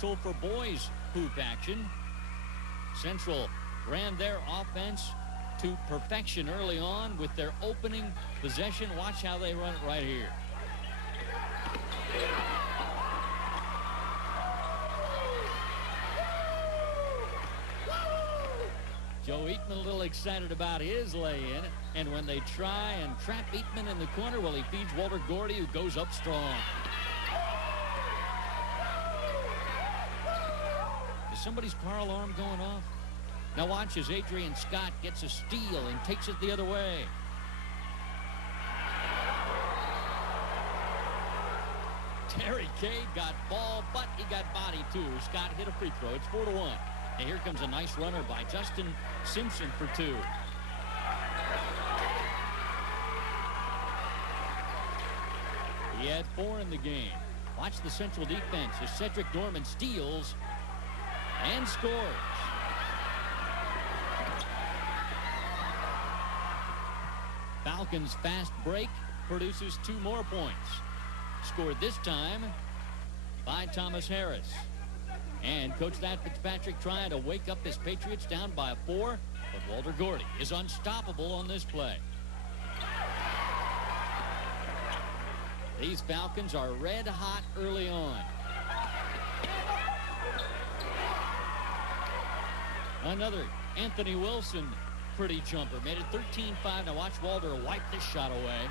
Central for boys hoop action. Central ran their offense to perfection early on with their opening possession. Watch how they run it right here. Joe Eatman a little excited about his lay-in, and when they try and trap Eatman in the corner, well, he feeds Walter Gordy, who goes up strong. Is somebody's car alarm going off? Now watch as Adrian Scott gets a steal and takes it the other way. Terry Cade got ball, but he got body too. Scott hit a free throw. It's 4-1. And here comes a nice runner by Justin Simpson for 2. He had 4 in the game. Watch the Central defense as Cedric Norman steals and scores. Falcons' fast break produces 2 more points. Scored this time by Thomas Harris. And Coach Thad Fitzpatrick trying to wake up his Patriots down by 4, but Walter Gordy is unstoppable on this play. These Falcons are red hot early on. Another Anthony Wilson pretty jumper. Made it 13-5. Now watch Walter wipe this shot away.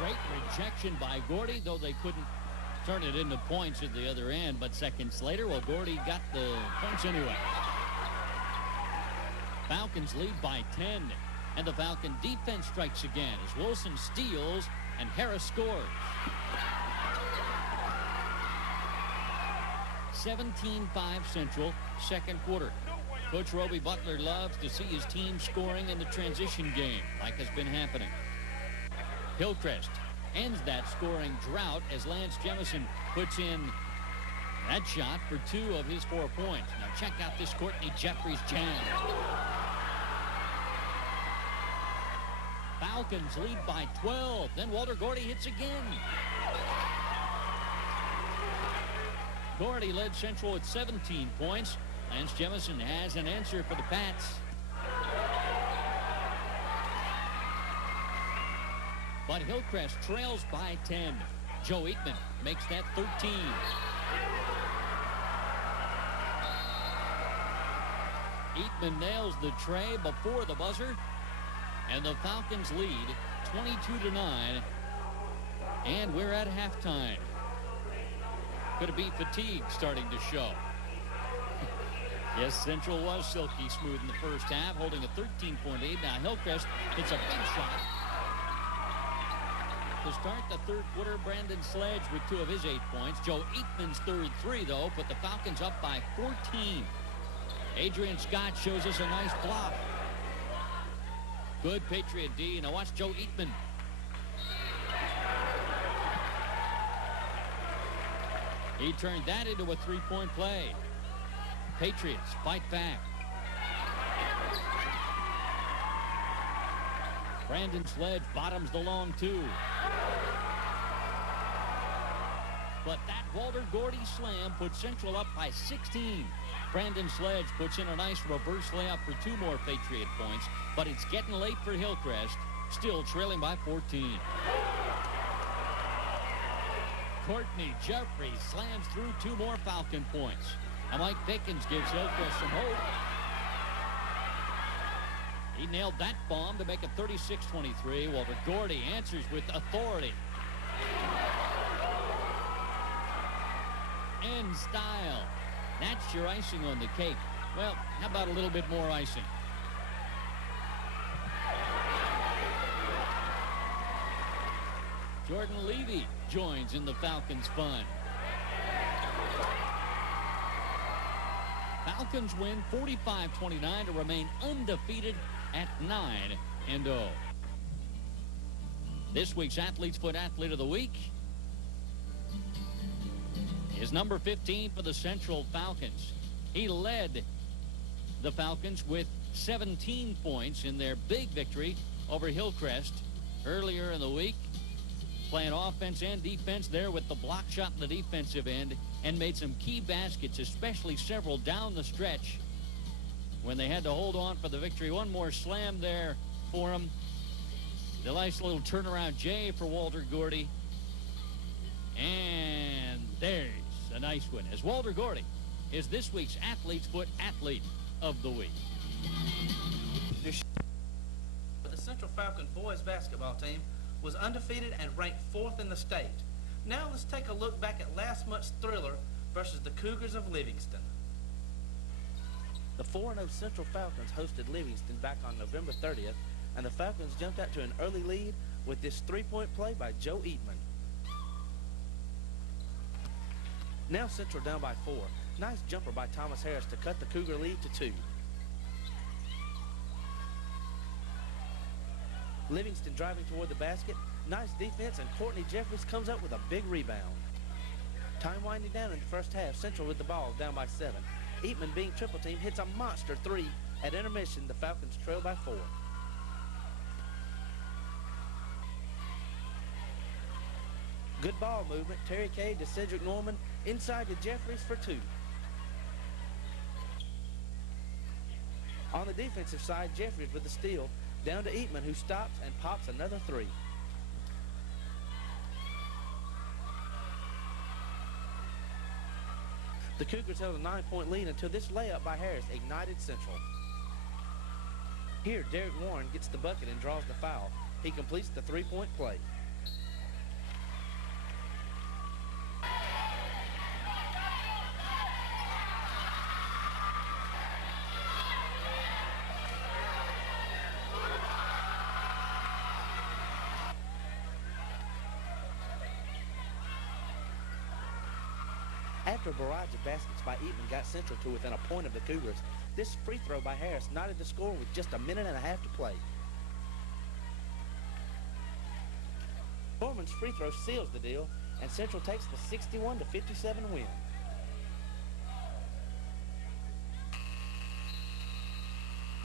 Great rejection by Gordy, though they couldn't turn it into points at the other end. But seconds later, well, Gordy got the points anyway. Falcons lead by 10. And the Falcon defense strikes again as Wilson steals and Harris scores. 17-5 Central, second quarter. Coach Robey Butler loves to see his team scoring in the transition game, like has been happening. Hillcrest ends that scoring drought as Lance Jemison puts in that shot for 2 of his 4 points. Now check out this Courtney Jeffries jam. Falcons lead by 12. Then Walter Gordy hits again. Gordy led Central at 17 points. Lance Jemison has an answer for the Pats. But Hillcrest trails by 10. Joe Eatman makes that 13. Eatman nails the tray before the buzzer. And the Falcons lead 22-9. And we're at halftime. Could it be fatigue starting to show? Yes, Central was silky smooth in the first half, holding a 13-point lead. Now Hillcrest hits a big shot. To start the third quarter, Brandon Sledge with 2 of his 8 points. Joe Eatman's third 3, though, put the Falcons up by 14. Adrian Scott shows us a nice block. Good Patriot D. Now watch Joe Eatman. He turned that into a 3-point play. Patriots fight back. Brandon Sledge bottoms the long 2. But that Walter Gordy slam puts Central up by 16. Brandon Sledge puts in a nice reverse layup for 2 more Patriot points. But it's getting late for Hillcrest, still trailing by 14. Courtney Jeffries slams through 2 more Falcon points. And Mike Pickens gives Hillcrest some hope. He nailed that bomb to make it 36-23. Walter Gordy answers with authority. And style. That's your icing on the cake. Well, how about a little bit more icing? Jordan Levy joins in the Falcons' fun. Falcons win 45-29 to remain undefeated at 9-0. This week's Athlete's Foot Athlete of the Week is number 15 for the Central Falcons. He led the Falcons with 17 points in their big victory over Hillcrest earlier in the week. playing offense and defense there with the block shot in the defensive end and made some key baskets, especially several down the stretch when they had to hold on for the victory. One more slam there for him. The nice little turnaround J for Walter Gordy. And there's a nice win, as Walter Gordy is this week's Athlete's Foot Athlete of the Week. The Central Falcon boys basketball team was undefeated and ranked 4th in the state. Now let's take a look back at last month's thriller versus the Cougars of Livingston. The 4-0 Central Falcons hosted Livingston back on November 30th, and the Falcons jumped out to an early lead with this 3-point play by Joe Eatman. Now Central down by 4. Nice jumper by Thomas Harris to cut the Cougar lead to 2. Livingston driving toward the basket. Nice defense, and Courtney Jeffries comes up with a big rebound. Time winding down in the first half. Central with the ball, down by 7. Eatman, being triple team, hits a monster 3. At intermission, the Falcons trail by 4. Good ball movement. Terry Kay to Cedric Norman. Inside to Jeffries for 2. On the defensive side, Jeffries with the steal. Down to Eatman, who stops and pops another 3. The Cougars held a 9-point lead until this layup by Harris ignited Central. Here, Derek Warren gets the bucket and draws the foul. He completes the 3-point play. After a barrage of baskets by Eatman got Central to within a point of the Cougars, this free throw by Harris knotted the score with just a minute and a half to play. Norman's free throw seals the deal, and Central takes the 61-57 win.